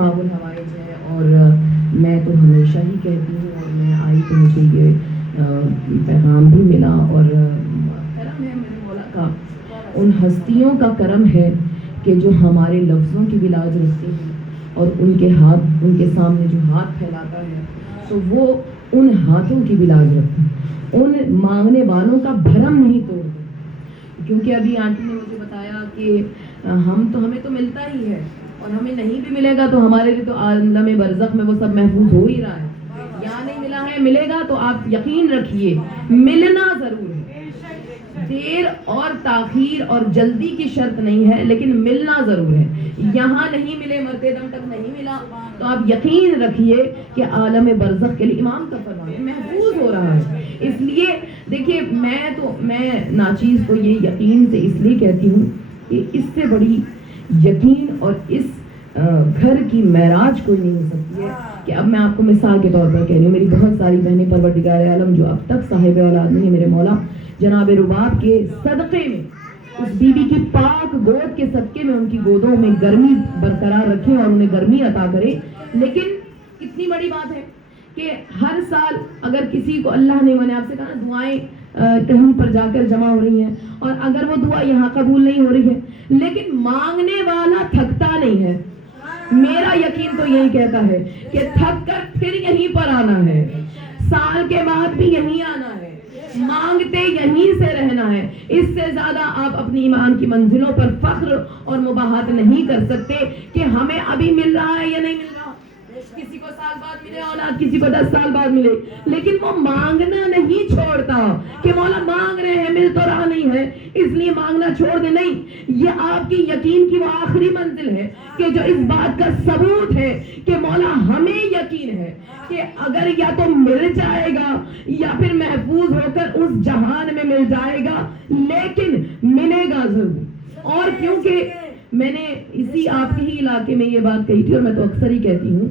باب الحوائج ہے، اور میں تو ہمیشہ ہی کہتی ہوں، اور میں آئی تو مجھے یہ پیغام بھی ملا، اور کرم ہے میرے مولا کا، ان ہستیوں کا کرم ہے کہ جو ہمارے لفظوں کی بھی لاج رکھتے ہیں، اور ان کے سامنے جو ہاتھ پھیلاتا ہے تو وہ ان ہاتھوں کی بھی لاج رکھتے ہیں، ان مانگنے والوں کا بھرم نہیں توڑتے، کیونکہ ابھی آنٹی نے مجھے بتایا کہ ہمیں تو ملتا ہی ہے، اور ہمیں نہیں بھی ملے گا تو ہمارے لیے تو عالم برزخ میں وہ سب محفوظ ہو ہی رہا ہے، یہاں نہیں ملا ہے، ملے گا تو آپ یقین رکھیے ملنا ضرور ہے، دیر اور تاخیر اور جلدی کی شرط نہیں ہے، لیکن ملنا ضرور ہے، یہاں نہیں ملے، مرتے دم تک نہیں ملا تو آپ یقین رکھیے کہ عالم برزخ کے لیے امام کا فرمان ہے، محفوظ ہو رہا ہے۔ اس لیے دیکھیے میں ناچیز کو یہ یقین سے اس لیے کہتی ہوں کہ اس سے بڑی یقین اور اس گھر کی معراج کوئی نہیں ہو سکتی ہے، کہ اب میں آپ کو مثال کے طور پر کہہ رہی ہوں، میری بہت ساری بہنیں پروردگار عالم جو اب تک صاحب اولاد نہیں ہے، میرے مولا جناب رباب کے صدقے میں، اس بی بی کی پاک گود کے صدقے میں ان کی گودوں میں گرمی برقرار رکھے اور انہیں گرمی عطا کرے۔ لیکن کتنی بڑی بات ہے کہ ہر سال اگر کسی کو اللہ نے، میں نے آپ سے کہا دعائیں کہیں پر جا کر جمع ہو رہی ہیں، اور اگر وہ دعا یہاں قبول نہیں ہو رہی ہے، لیکن مانگنے والا تھکتا نہیں ہے، میرا یقین تو یہی کہتا ہے کہ تھک کر پھر یہیں پر آنا ہے، سال کے بعد بھی یہیں آنا ہے، مانگتے یہیں سے رہنا ہے، اس سے زیادہ آپ اپنی ایمان کی منزلوں پر فخر اور مباحثت نہیں کر سکتے کہ ہمیں ابھی مل رہا ہے یا نہیں مل رہا، کسی کو سال بعد ملے اولاد، کسی کو 10 سال بعد ملے، لیکن وہ مانگنا نہیں چھوڑتا کہ مولا مانگ رہے ہیں مل تو رہا نہیں ہے اس لیے مانگنا چھوڑ دے، نہیں، یہ آپ کی یقین کی وہ آخری منزل ہے کہ جو اس بات کا ثبوت ہے کہ مولا ہمیں یقین ہے کہ اگر یا تو مل جائے گا یا پھر محفوظ ہو کر اس جہان میں مل جائے گا، لیکن ملے گا ضرور۔ اور کیونکہ میں نے اسی آپ کے ہی علاقے میں یہ بات کہی تھی، اور میں تو اکثر ہی کہتی ہوں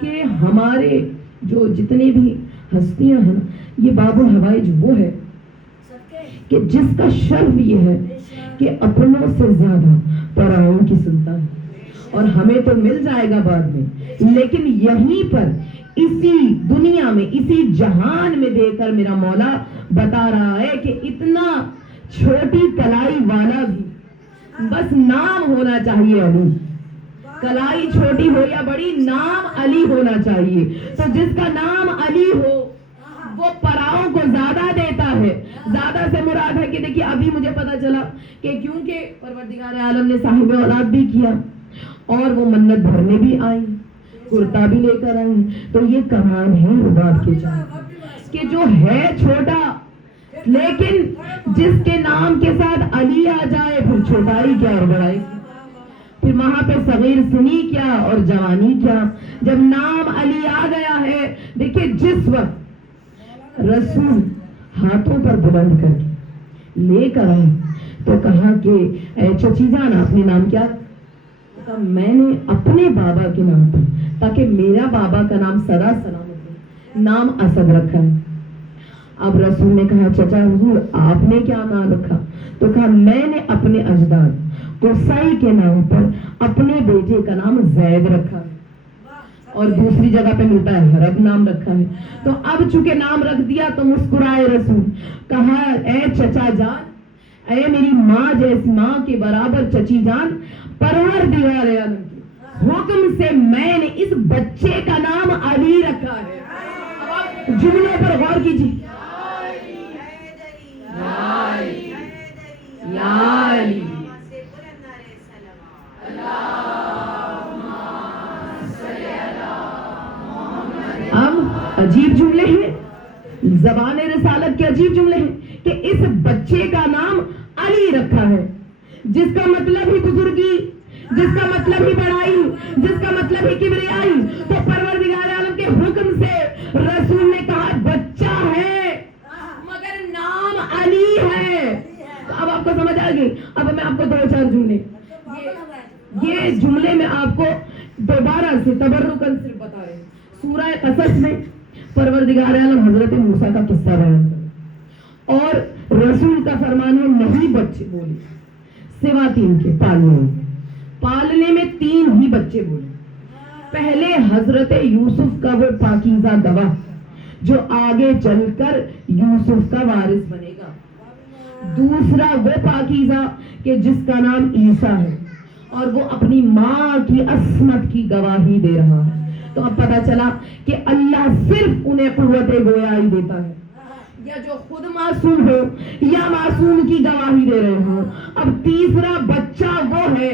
کہ ہمارے جو جتنے بھی ہستیاں ہیں، یہ باب الحوائج وہ ہے کہ جس کا شرف یہ ہے کہ اپنوں سے زیادہ پرائوں کی سنتا ہے، اور ہمیں تو مل جائے گا بعد میں، لیکن یہیں پر اسی دنیا میں اسی جہان میں دے کر میرا مولا بتا رہا ہے کہ اتنا چھوٹی کلائی والا بھی بس نام ہونا چاہیے، علی، کلائی چھوٹی ہو یا بڑی، نام علی ہونا چاہیے، تو جس کا نام علی ہو وہ پراؤں کو زیادہ دیتا ہے۔ زیادہ سے مراد ہے کہ دیکھیے ابھی مجھے پتا چلا کہ کیونکہ پروردگار عالم نے صاحب اولاد بھی کیا اور وہ منت بھرنے بھی آئی، کرتا بھی لے کر آئی، تو یہ کمال ہے رباب کے چاہت کہ جو ہے چھوٹا لیکن جس کے نام کے ساتھ علی آ جائے پھر چھوٹائی کیا اور بڑائی، پھر وہاں پہ صغیر سنی کیا اور جوانی کیا، جب نام علی آ گیا ہے۔ دیکھیں جس وقت رسول ہاتھوں پر بلند کر کے لے کر آئے تو کہا کہ اے چچی جان آپ نے نام کیا؟ کہا میں نے اپنے بابا کے نام پر، تاکہ میرا بابا کا نام سدا سلامت ہے، نام اسد رکھا ہے۔ اب رسول نے کہا چچا حضور آپ نے کیا نام رکھا؟ تو کہا میں نے اپنے اجداد قصائی کے نام پر اپنے بیٹے کا نام زید رکھا ہے، اور دوسری جگہ پہ ملتا ہے حرب نام رکھا ہے۔ تو اب چونکہ نام رکھ دیا تو مسکرائے رسول، کہا اے چچا جان، اے میری ماں جیسی ماں کے برابر چچی جان، پروردگار عالم کے حکم سے میں نے اس بچے کا نام علی رکھا ہے۔ اب آپ جملے پر غور کیجیے، یا علی اب عجیب جملے ہیں، زبان رسالت کے عجیب جملے ہیں کہ اس بچے کا نام علی رکھا ہے، جس کا مطلب ہی بزرگی، جس کا مطلب ہی بڑائی، جس کا مطلب ہی کبریائی۔ تو پروردگار عالم کے حکم سے رسول نے کہا بچہ ہے مگر نام علی ہے۔ تو اب آپ کو سمجھ آ گئی۔ اب میں آپ کو 2-4 جملے، یہ جملے میں آپ کو دوبارہ سے تبرکاً صرف بتا رہے ہیں۔ سورہ قصص میں پروردگار عالم حضرت موسیٰ کا قصہ بیان کرے اور رسول کا فرمان ہے نہیں بچے بولے سوا 3 کے، پالنے میں 3 ہی بچے بولے، پہلے حضرت یوسف کا وہ پاکیزہ گواہ جو آگے چل کر یوسف کا وارث بنے گا، دوسرا وہ پاکیزہ کہ جس کا نام عیسیٰ ہے اور وہ اپنی ماں کی عصمت کی گواہی دے رہا ہے۔ تو اب پتا چلا کہ اللہ صرف انہیں قوت گویائی دیتا ہے، یا جو خود معصوم ہو یا معصوم کی گواہی دے رہے ہوں۔ اب تیسرا بچہ وہ ہے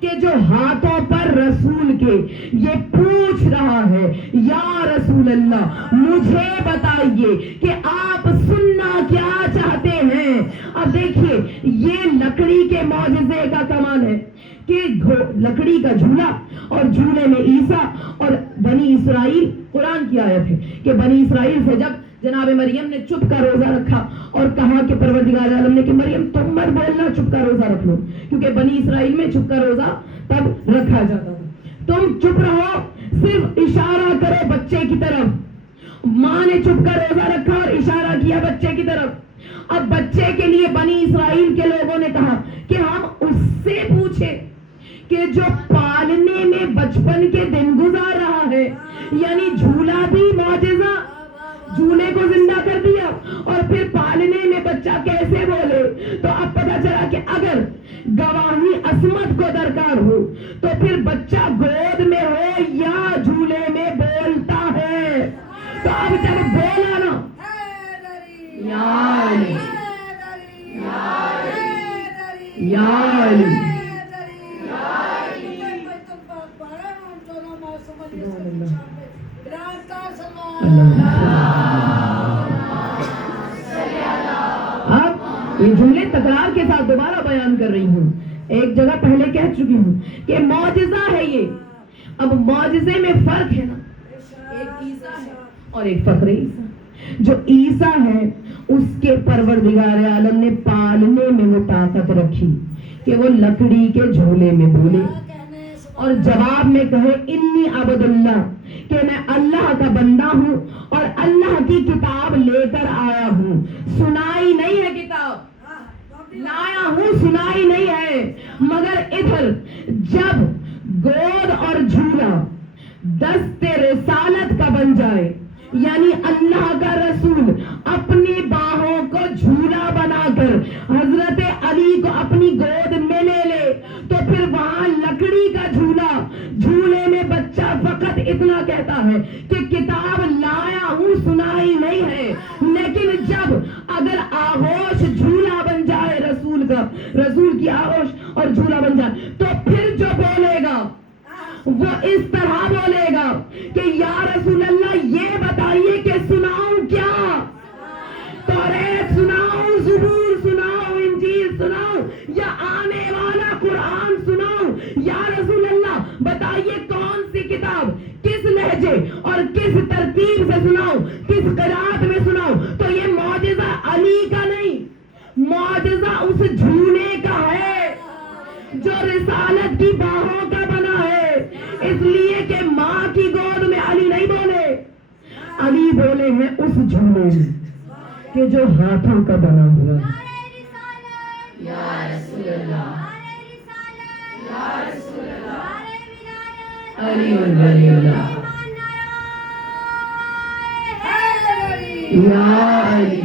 کہ جو ہاتھوں پر رسول کے یہ پوچھ رہا ہے، یا رسول اللہ مجھے بتائیے کہ آپ سننا کیا چاہتے ہیں۔ اب دیکھیے یہ لکڑی کے معجزے کا کمال ہے کہ لکڑی کا جھولا اور جھولے میں عیسیٰ اور بنی اسرائیل، قرآن کی آیت ہے کہ بنی اسرائیل سے جب جناب مریم نے چپ کا روزہ رکھا اور کہا کہ پروردگار عالم نے کہ مریم تم مت بولنا، چپ کا روزہ رکھ لو، کیونکہ بنی اسرائیل میں چپ کا روزہ تب رکھا جاتا تھا۔ تم چپ رہو، صرف اشارہ کرو بچے کی طرف۔ ماں نے چپ کا روزہ رکھا اور اشارہ کیا بچے کی طرف۔ اب بچے کے لیے بنی اسرائیل کے لوگوں نے کہا کہ ہم اس سے پوچھے کہ جو پالنے میں بچپن کے دن گزار رہا ہے، یعنی جھولا بھی معجزہ، جھولے کو زندہ کر دیا اور پھر پالنے میں بچہ کیسے بولے۔ تو اب پتا چلا کہ اگر گواہی عصمت کو درکار ہو تو پھر بچہ گود میں ہو یا جھولے میں بولتا ہے۔ تو اب جب بولا نا یا علی یا علی یہ جملے تکرار کے ساتھ دوبارہ بیان کر رہی ہوں، ایک جگہ پہلے کہہ چکی ہوں کہ معجزہ ہے یہ۔ اب معجزے میں فرق ہے نا، ایک عیسیٰ ہے اور ایک فخر عیسیٰ۔ جو عیسیٰ ہے اس کے پروردگار عالم نے پالنے میں وہ طاقت رکھی کہ وہ لکڑی کے جھولے میں بولے اور جواب میں کہے انی عبد اللہ، کہ میں اللہ کا بندہ ہوں اور اللہ کی کتاب لے کر آیا ہوں۔ سنائی نہیں ہے کتاب، لایا ہوں، سنائی نہیں ہے، مگر ادھر جب گود اور جھولا دست رسالت کا بن جائے، یعنی اللہ کا رسول اپنی باہوں کو جھولا بنا کر حضرت علی کو اپنی گود میں لے لے، تو پھر وہاں لکڑی کا جھولا، جھولے میں بچہ فقط اتنا کہتا ہے کہ کتاب لایا ہوں، سنائی نہیں ہے۔ لیکن جب اگر آغوش جھولا بن جائے رسول کا، رسول کی آغوش اور جھولا بن جائے، تو پھر جو بولے گا وہ اس طرح بولے گا کہ یا رسول اللہ یہ بتائیے کہ سناؤں کیا، توریت سناؤں، زبور سناؤں، انجیل سناؤں یا آنے والا قرآن سناؤں، یا رسول اللہ بتائیے کون سی کتاب، کس لہجے اور کس ترتیب سے سناؤں، کس قرات میں سناؤں۔ تو یہ معجزہ علی کا نہیں، معجزہ اس جھولے کا ہے جو رسالت کی باہوں کا بنا ہے، اس لیے کہ ماں کی گود میں علی نہیں بولے، علی بولے ہیں اس جھولے میں کہ جو ہاتھوں کا بنا ہوا ہے۔ یا رسول اللہ، یا رسول اللہ، علی ولی اللہ، یا علی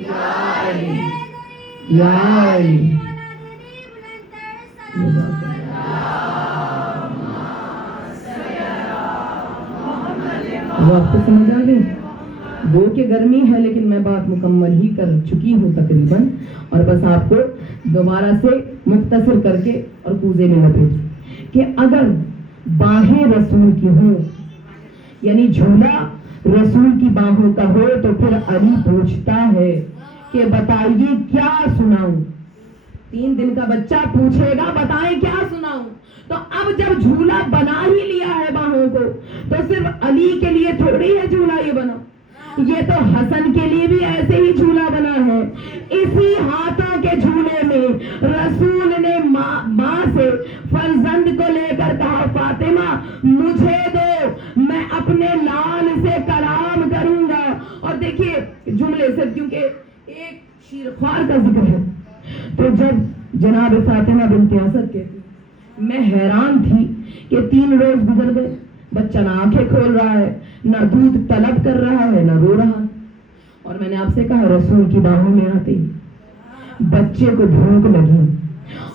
یا علی یا علی۔ وہ آپ کو سمجھ آ گئی؟ وہ کہ گرمی ہے لیکن میں بات مکمل ہی کر چکی ہوں تقریباً، اور بس آپ کو دوبارہ سے مختصر کر کے اور کوزے میں لپیٹ کہ اگر باہیں رسول کی ہوں، یعنی جھولا رسول کی باہوں کا ہو، تو پھر علی پوچھتا ہے کہ بتائیے کیا سناؤں۔ 3 دن کا بچہ پوچھے گا بتائیں کیا سناؤں۔ تو اب جب جھولا بنا ہی لیا ہے باہوں کو، تو صرف علی کے لیے تھوڑی ہے جھولا یہ بنا، یہ تو حسن کے لیے بھی ایسے ہی جھولا بنا ہے۔ اسی ہاتھوں کے جھولے میں رسول نے ماں سے فرزند کو لے کر کہا فاطمہ مجھے دو، میں اپنے لال سے کلام کروں گا۔ اور دیکھیے جملے سے، کیونکہ ایک شیرخوار کا ذکر ہے، تو جب جناب فاطمہ بنت اسد کہتی میں حیران تھی کہ 3 روز گزر گئے، بچہ نہ آنکھیں کھول رہا ہے، نہ دودھ طلب کر رہا ہے، نہ رو رہا ہے۔ اور میں نے آپ سے کہا رسول کی باہوں میں آتے ہی بچے کو بھوک لگی،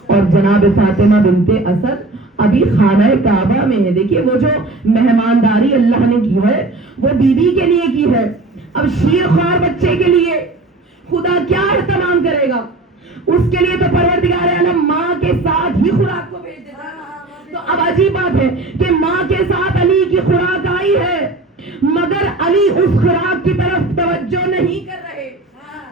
اور جناب فاطمہ بنت اسد ابھی خانہ کعبہ میں ہے۔ دیکھیے وہ جو مہمانداری اللہ نے کی ہے وہ بی بی کے لیے کی ہے، اب شیر خوار بچے کے لیے خدا کیا اہتمام کرے گا؟ اس کے لیے تو پروردگار عالم ماں کے ساتھ ہی خوراک کو بھیج دیتا ہے۔ تو اب عجیب بات ہے کہ ماں کے ساتھ علی کی خوراک آئی ہے، مگر علی اس خوراک کی طرف توجہ نہیں کر رہے۔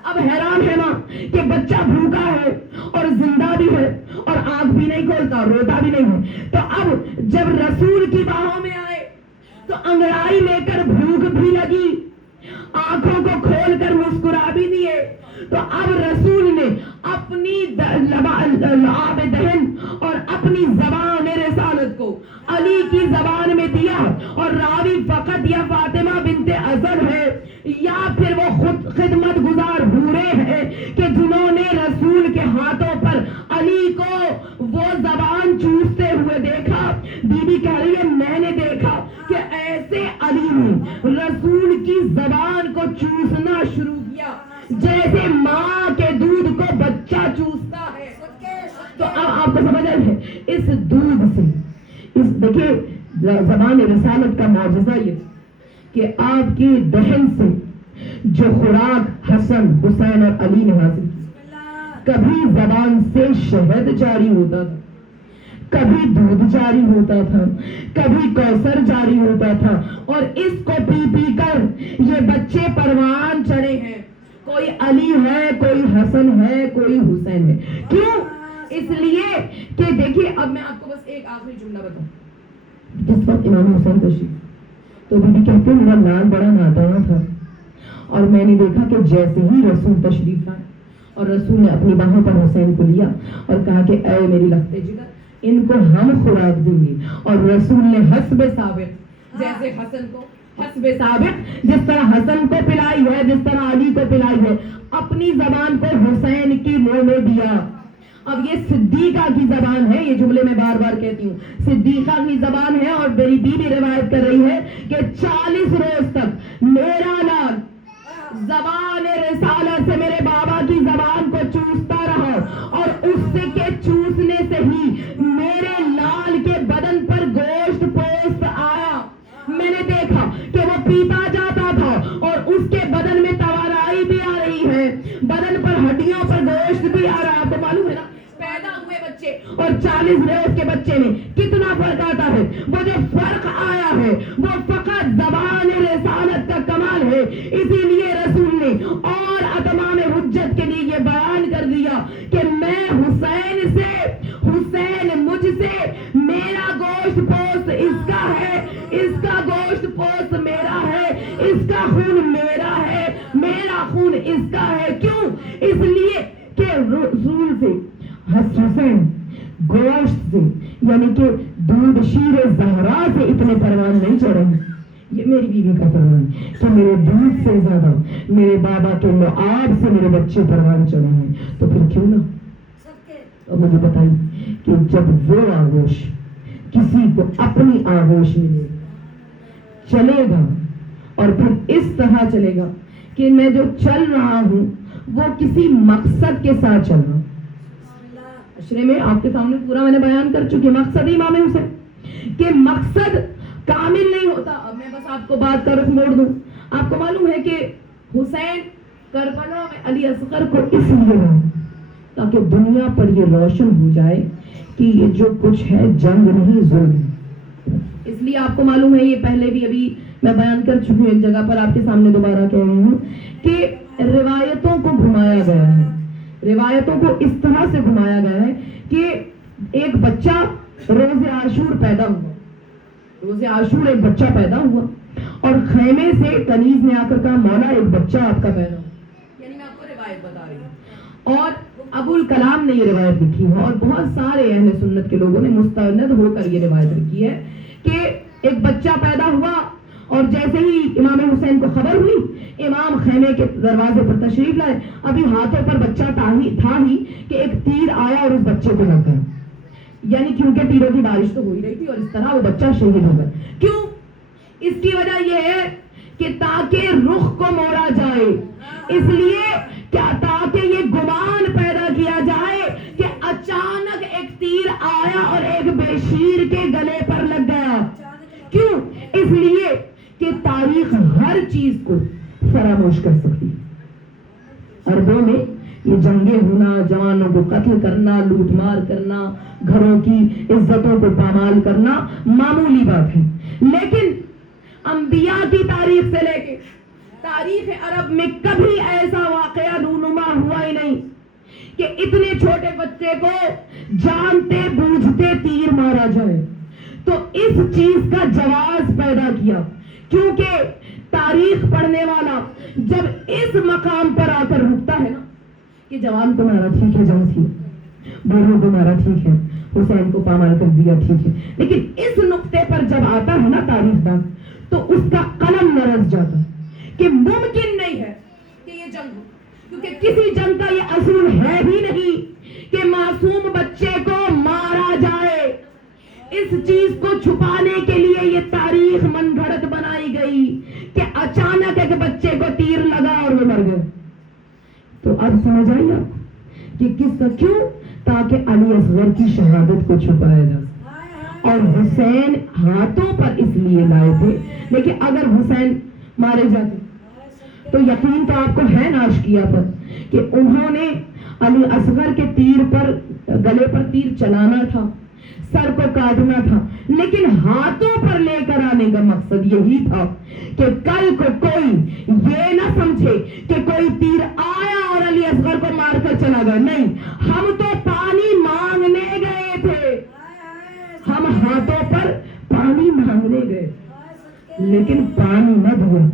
اب حیران ہے ماں کہ بچہ بھوکا ہے اور زندہ بھی ہے اور آنکھ بھی نہیں کھولتا، روتا بھی نہیں ہے۔ تو اب جب رسول کی باہوں میں آئے تو انگڑائی لے کر بھوک بھی لگی، آنکھوں کو کھول کر مسکرا بھی دیے۔ تو اب رسول نے اپنی آب دہن اور اپنی زبان رسالت کو علی کی زبان میں دیا، اور راوی فقط یا فاطمہ بنت اسد ہے یا پھر وہ خود خدمت گزار حورے ہیں کہ جنہوں نے رسول کے ہاتھوں پر علی کو وہ زبان چوستے ہوئے دیکھا۔ بی بی کہہ رہی ہے میں نے دیکھا کہ ایسے علی نے رسول کی زبان کو چوسنا شروع کیا جیسے ماں کے دودھ کو بچہ چوستا ہے۔ تو اب آپ کو سمجھ رہے ہیں اس دودھ سے، اس دیکھیے زبان رسالت کا معجزہ یہ کہ آپ کی دہن سے جو خوراک حسن، حسین اور علی نے حاصل کی، کبھی زبان سے شہد جاری ہوتا تھا، کبھی دودھ جاری ہوتا تھا، کبھی کوثر جاری ہوتا تھا، اور اس کو پی پی کر یہ بچے پروان چڑھے ہیں۔ کوئی علی ہے، کوئی حسن ہے، کوئی حسین ہے۔ کیوں؟ اس لیے کہ دیکھیے اب میں آپ کو بس ایک آخری جملہ بتاؤں۔ جس وقت امام حسین تشریف تو بی بی کہتے ہیں میرا لال بڑا ناداں تھا، اور میں نے دیکھا کہ جیسے ہی رسول تشریف لائے اور رسول نے اپنی باہوں پر حسین کو لیا اور کہا کہ اے میری لخت جگر ان کو ہم خوراک دیں گے، اور رسول نے حسب سابق جیسے حسن کو حسب سابق جس طرح حسن کو پلائی ہے، جس طرح علی کو پلائی ہے، اپنی زبان کو حسین کی منہ میں دیا۔ اب یہ صدیقہ کی زبان ہے، یہ جملے میں بار بار کہتی ہوں، صدیقہ کی زبان ہے، اور میری بیوی روایت کر رہی ہے کہ 40 روز تک میرا لال زبان رسالت سے میرے بابا کی زبان کو چوستا رہا، اور اس سے کے چوسنے سے ہی میرے لال کے بدن پر گوشت پوست آیا۔ میں نے دیکھا کہ وہ پیتا جاتا تھا اور اس کے بدن میں توانائی بھی آ رہی ہے، بدن پر ہڈیوں پر گوشت بھی آ رہا ہے۔ آپ کو معلوم ہے نا پیدا ہوئے بچے اور 40 روز کے بچے میں کتنا فرق آتا ہے؟ وہ جو فرق آیا ہے وہ فقط زبان رسالت کا کمال ہے۔ اسی لیے رسول نے اور اتمام حجت کے لیے یہ بیان کر دیا کہ میں حسین سے، حسین مجھ سے، میرا گوشت پوست اس کا ہے، اس کا گوشت پوست میرا ہے، اس کا خون میرا ہے، میرا خون اس کا ہے۔ کیوں؟ اس لیے کہ رسول سے حسین گوشت سے یعنی کہ دودھ شیر زہرا سے اتنے پروان نہیں چڑھے ہیں۔ یہ میری بیوی کا فرمان کہ میرے دودھ سے زیادہ میرے بابا کے لعاب سے میرے بچے پروان چڑھے ہیں، تو پھر کیوں نہ؟ اور مجھے بتائیے کہ جب وہ آغوش کسی کو اپنی آغوش میں چلے گا اور پھر اس طرح چلے گا کہ میں جو چل رہا ہوں وہ کسی مقصد کے ساتھ چل رہا ہوں۔ عشرے میں آپ کے سامنے پورا میں نے بیان کر چکی مقصد امام حسین کہ مقصد کامل نہیں ہوتا۔ اب میں بس آپ کو بات کا رخ موڑ دوں۔ آپ کو معلوم ہے کہ حسین کربلا میں علی اصغر کو اس لیے رہا تاکہ دنیا پر یہ روشن ہو جائے کہ یہ جو کچھ ہے جنگ نہیں ظلم ہے۔ اس لیے آپ کو معلوم ہے یہ پہلے بھی ابھی میں بیان کر چکی ہوں، ایک جگہ پر آپ کے سامنے دوبارہ کہہ رہی ہوں کہ روایتوں کو گھمایا گیا ہے، روایتوں کو اس طرح سے گھمایا گیا ہے کہ ایک بچہ روز عاشور پیدا ہوا، روز عاشور ایک بچہ پیدا ہوا اور خیمے سے کنیز نے آ کر کہا مولا ایک بچہ آپ کا پیدا ہوا، یعنی میں آپ کو روایت بتا رہی ہوں۔ اور ابو الکلام نے یہ روایت لکھی ہے اور بہت سارے اہل سنت کے لوگوں نے مستند ہو کر یہ روایت لکھی ہے کہ ایک بچہ پیدا ہوا اور جیسے ہی امام حسین کو خبر ہوئی امام خیمے کے دروازے پر تشریف لائے، ابھی ہاتھوں پر بچہ تھا ہی کہ ایک تیر آیا اور اس بچے کو لگ گیا۔ یعنی کیونکہ تیروں کی بارش تو ہو ہی رہی تھی اور اس طرح وہ بچہ شہید ہو گیا. کیوں؟ اس کی وجہ یہ ہے کہ تاکہ رخ کو موڑا جائے، اس لیے کیا تاکہ یہ گمان پیدا کیا جائے کہ اچانک ایک تیر آیا اور ایک بے شیر کے گلے پر لگ گیا. کیوں؟ اس لیے کہ تاریخ ہر چیز کو فراموش کر سکتی. عربوں میں یہ جنگیں ہونا، جوانوں کو قتل کرنا، لوٹ مار کرنا، گھروں کی عزتوں کو پامال کرنا معمولی بات ہے. لیکن انبیاء کی تاریخ سے لے کے تاریخ عرب میں کبھی ایسا واقعہ رونما ہوا ہی نہیں کہ اتنے چھوٹے بچے کو جانتے بوجھتے تیر مارا جائے. تو اس چیز کا جواز پیدا کیا، کیونکہ تاریخ پڑھنے والا جب اس مقام پر آ کر رکتا ہے نا کہ جوان کو مارا ٹھیک ہے، جنگ تھی، بوڑھوں کو مارا ٹھیک ہے، حسین کو پامال کر دیا ٹھیک ہے، لیکن اس نقطے پر جب آتا ہے نا تاریخ دان تو اس کا قلم لرز جاتا ہے کہ ممکن نہیں ہے کہ یہ جنگ ہو، کیونکہ کسی جنگ کا یہ اصول ہے ہی نہیں کہ معصوم بچے کو مارا جائے. اس چیز کو چھپانے کے لیے یہ تاریخ من گھڑت بنائی گئی کہ اچانک ایک بچے کو تیر لگا اور وہ مر گئے. تو اب سمجھ آئی آپ کہ کس کا کیوں؟ تاکہ علی اصغر کی شہادت کو چھپایا جائے. اور حسین ہاتھوں پر اس لیے لائے تھے، لیکن اگر حسین مارے جاتے تو یقین تو آپ کو ہے ناشکیہ پر کہ انہوں نے علی اصغر کے تیر پر، گلے پر تیر چلانا تھا، سر کو کاٹنا تھا، لیکن ہاتھوں پر لے کر آنے کا مقصد یہی تھا کہ کل کو کوئی یہ نہ سمجھے کہ کوئی تیر آیا اور علی اصغر کو مار کر چلا گیا. نہیں، ہم تو پانی مانگنے گئے تھے، ہم ہاتھوں پر پانی مانگنے گئے لیکن پانی نہ دیا.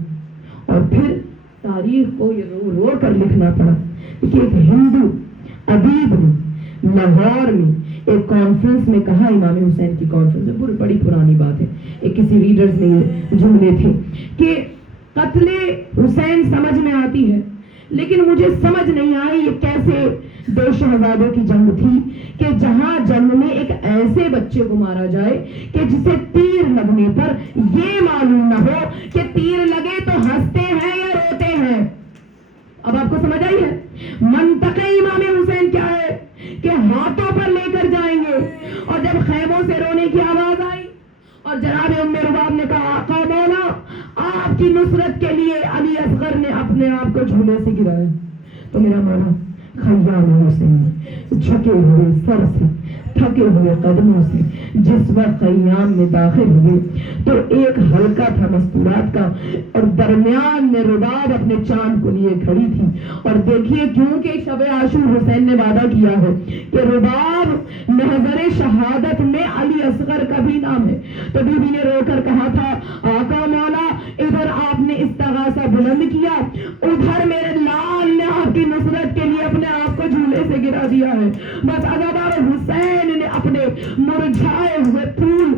اور پھر تاریخ کو یہ رو رو کر لکھنا پڑا کہ ایک ہندو ادیب نے لاہور میں ایک کانفرنس میں کہا، امام حسین کی کانفرنس میں، بڑی پرانی بات ہے، ایک کسی ریڈرز میں یہ جملے تھے کہ قتل حسین سمجھ میں آتی ہے لیکن مجھے سمجھ نہیں آئی یہ کیسے دو شہزادوں کی جنگ تھی کہ جہاں جنگ میں ایک ایسے بچے کو مارا جائے کہ جسے تیر لگنے پر یہ معلوم نہ ہو کہ تیر لگے تو ہنستے ہیں یا روتے ہیں. اب آپ کو سمجھ آئی ہے منطق امام حسین کیا ہے کہ ہاتھوں پر لے کر جائیں گے. اور جب خیموں سے رونے کی آواز آئی اور جناب ام رباب نے کہا آقا مولا آپ کی نصرت کے لیے علی اصغر نے اپنے آپ کو جھولے سے گرایا، تو میرا مولا خیام حسین جھکے ہوئے سر سے، تھکے ہوئے قدموں سے جس وقت خیام میں داخل ہوئے تو ایک حلقہ تھا مستورات کا اور درمیان میں رباب اپنے چاند کو لیے کھڑی تھی. اور دیکھیے کیونکہ شب عاشور حسین نے وعدہ کیا ہے کہ رباب محضر شہادت میں علی اصغر کا بھی نام ہے، تو بی بی نے رو کر کہا تھا آقا مولا ادھر آپ نے استغاثہ بلند کیا، ادھر میرے لال نے آپ کی نصرت کے لیے اپنے آپ کو جھولے سے گرا دیا ہے. بس عزادار حسین نے اپنے مرجھائے ہوئے پھول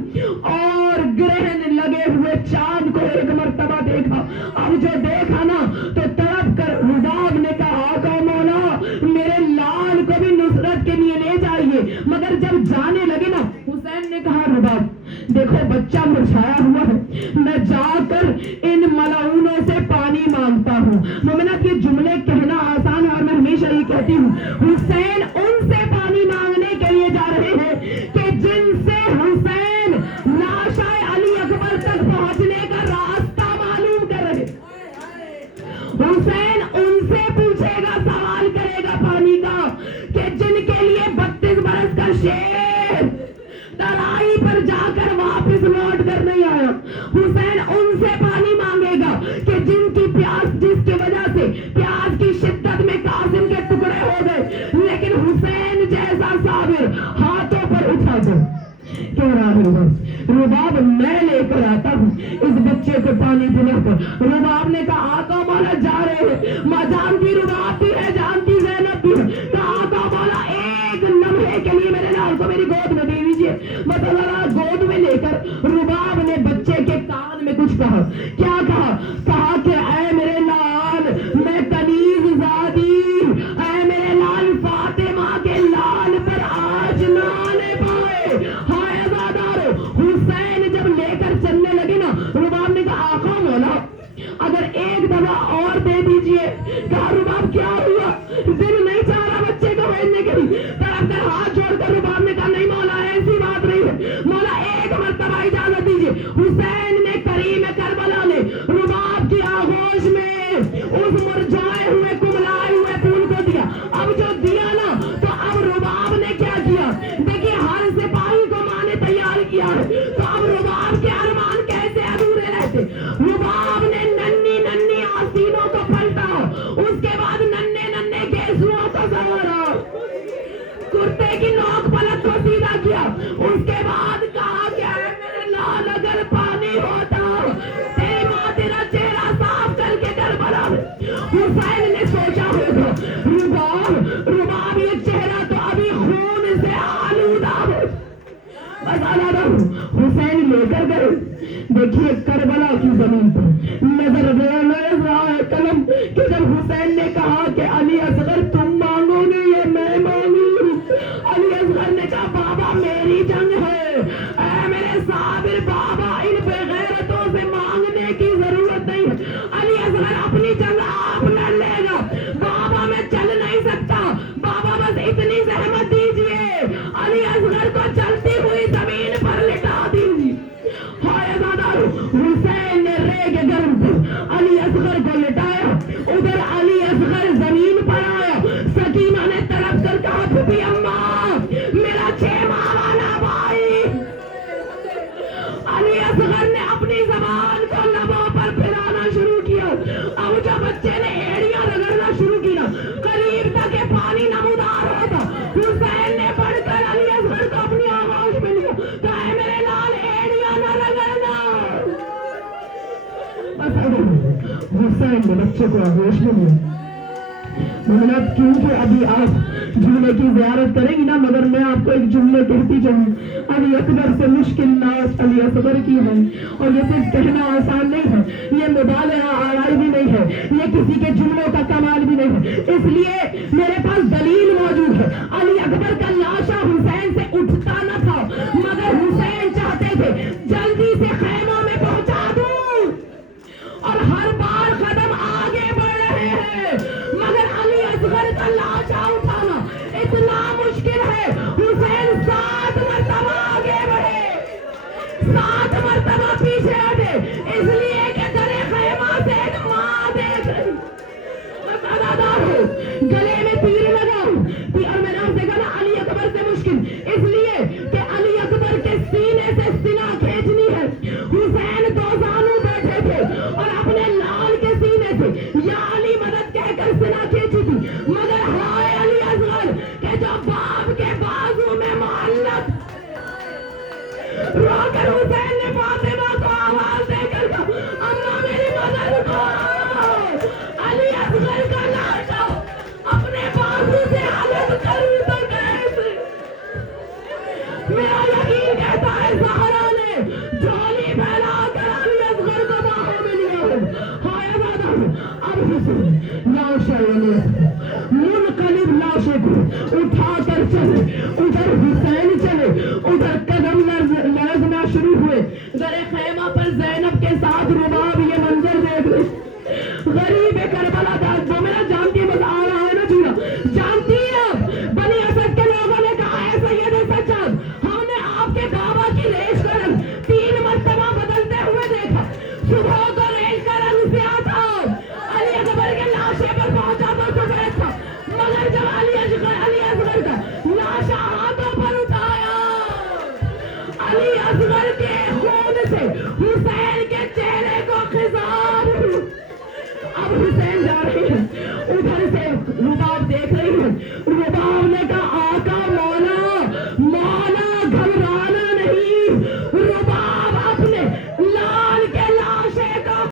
اور گرہن لگے ہوئے چاند کو ایک مرتبہ دیکھا. اب جو دیکھا نا تو تڑپ کر رباب نے کہا آقا مولا میرے لال کو بھی نصرت کے لیے لے جائیے. مگر جب جانے لگے نا حسین نے کہا رباب دیکھو بچہ مرجھایا ہوا ہے، میں جا کر ان ملعونوں سے پانی مانگتا ہوں. مومنات یہ جملے کہنا آسان ہے اور میں ہمیشہ یہ کہتی ہوں حسین ان سے پانی مانگنے کے لیے جا رہے ہیں کہ جن سے حسین لاشائے علی اکبر تک پہنچنے کا راستہ معلوم کر رہے. حسین ان سے پوچھے گا، سوال کرے گا پانی کا کہ جن کے لیے 32 برس کا شیر ترائی پر جا کر واپس لوٹ کر نہیں آیا. حسین ان سے پانی مانگے گا کہ جن کی پیاس، جس کی وجہ سے پیاس کی شدت میں قاسم کے ٹکڑے ہو گئے لیکن حسین جیسا صابر ہاتھوں پر اٹھا دو. کہہ رہا ہے رباب میں لے کر آتا ہوں اس بچے کو پانی پلا کر. رباب نے کہا آقا مولا جا رہے ہیں، ماں جانتی رباب بھی ہے، جانتی زینب بھی ہے. کہا آقا مولا ایک لمحے کے لیے میرے لال کو میری گود میں دے دیجیے. مطلب گود میں لے کر رباب نے بچے کے کان میں کچھ کہا. کیا کہا؟ کہا کہ اے میرے لال میں کنیز زادی، اے میرے لال فاطمہ کے لال پر آج نہ آنے پائے. کہا رباب کیا ہوا؟ دل نہیں چاہ رہا بچے کو بھیجنے کے لیے، تڑپ کر ہاتھ جوڑ کر رباب نے کہا نہیں مولا ایسی بات نہیں ہے، مولا ایک مرتبہ اجازت دیجیے۔ حسین نے کریم کربلا نے رباب کی آغوش میں اس مرجھائے ہوئے کملائے ہوئے پھول کو دیا۔ اب جو دیا نا تو اب رباب نے کیا کیا؟ دیکھیے ہر سپاہی کو ماں نے تیار کیا ہے، تو اب رباب کے ارمان کیسے ادھورے رہتے؟ رباب نے ننھی ننھی آستینوں کو پلٹا، اس کے بعد ننھے ننھے گیسوؤں کو سنوارا، کرتے کی نوک پلک کو سیدھا کیا، اس کے بعد کہا کہ اے میرے لال اگر پانی ہوتا تیری ماں تیرا چہرہ صاف کر کے کربلا میں۔ حسین نے سوچا ہوگا رباب یہ چہرہ تو ابھی خون سے آلودہ ہے، بس آلودہ ہوں۔ حسین لے کر گئے، دیکھیے کربلا کی زمین پر نظر رہا ہے قلم کہ جب حسین نے کہا کہ علی اصغر تم مانگو گے یا میں مانگوں، علی اصغر نے کہا بابا میری جنگ ہے، اے میرے صابر بابا ان بے غیرتوں سے مانگنے کی ضرورت نہیں ہے، علی اصغر اپنی جنگ آپ لڑ لے گا، بابا میں چل نہیں سکتا، بابا بس اتنی زحمت دیجئے علی اصغر کو چلتی ہوئی زمین پر لٹا دیجئے۔ حسین نے ریگ گرم پر علی اصغر کو لٹایا، ادھر علی اصغر زمین پر آیا، سکینہ نے تڑپ کر کہا پھپھی اماں میرا 6 ماہ والا بھائی۔ علی اصغر نے اپنی زبان کو لبوں پر پھرانا شروع کیا، اب جب بچے نے ایڑیاں رگڑنا شروع کیا قریب تک کہ پانی نمودار ہوتا، حسین نے بڑھ کر علی اصغر کو اپنی آغوش میں لیا، کہا اے میرے لال ایڑیاں نہ رگڑنا۔ حسین نے بچے کو آغوش میں لیا۔ مطلب کیونکہ ابھی آپ جملے کی زیارت کریں گی نا، مگر میں آپ کو ایک جملے کہتی چلوں، علی اکبر سے مشکل ناز علی اصغر کی ہے، اور یہ صرف کہنا آسان نہیں ہے، یہ مبالغہ آرائی بھی نہیں ہے، یہ کسی کے جملوں کا کمال بھی نہیں ہے، اس لیے میرے پاس دلیل موجود ہے۔ علی اکبر کا لاشا حسین سے اٹھتا نہ تھا، مگر حسین چاہتے تھے جلدی سے خیموں میں پہنچا دوں، اور ہر بار قدم آگے بڑھ رہے ہیں، مگر علی اصغر کا لاشا اٹھانا اتنا مشکل ہے۔ حسین 7 مرتبہ آگے بڑھے، 7 مرتبہ پیچھے ہٹے، اس لیے کہ در خیمہ سے ایک ماں دیکھ رہی، گلے میں تیر لگا اور میں نے آپ سے کہا علی اکبر سے مشکل، اس لیے کہ علی اکبر کے سینے سے سینہ کھینچنی ہے۔ حسین 2 زانو بیٹھے تھے اور اپنے لال کے سینے سے یا علی مدد کہہ کر سینہ کھینچی تھی، مگر ہائے علی اصغر کہ جو باپ کے بازو میں معلق، رو کر حسین نے فاطمہ کو آواز دے کر کہا اماں میری مدد کرو، علی اصغر کا لاشا اپنے بازو سے الگ کروں تو کیسے؟ میرا یقین کہتا ہے زہرا نے جھولی پھیلا کر علی اصغر کو باہوں میں لیا، ہائے زیادہ اب حسین لاشا علی اصغر منقلب لاشے کو اٹھا کر چلے، ادھر حسین چلے، ادھر قدم لرزنا شروع ہوئے، در خیمہ پر زینب کے ساتھ رباب یہ منظر دیکھ رہے، غریب کربلا تھا، وہ میرا جانتی بس آ رہا ہے نا چورا، جانتی ہے آپ بنی اسد کے لوگوں نے کہا ہے سید سجاد ہم نے آپ کے بابا کی ریش کا رنگ 3 مرتبہ بدلتے ہوئے دیکھا، صبح کو ریش کا رنگ سیاہ تھا، علی اکبر کے لاشے پر پہنچا تو سفید تھا، مگر جب علی اصغر کا لاشا ہاتھوں پر اٹھایا، علی اصغر کے خون سے حسین کے چہرے کو خضاب، اب حسین جا رہے ہیں، ادھر سے رباب دیکھ رہی ہے،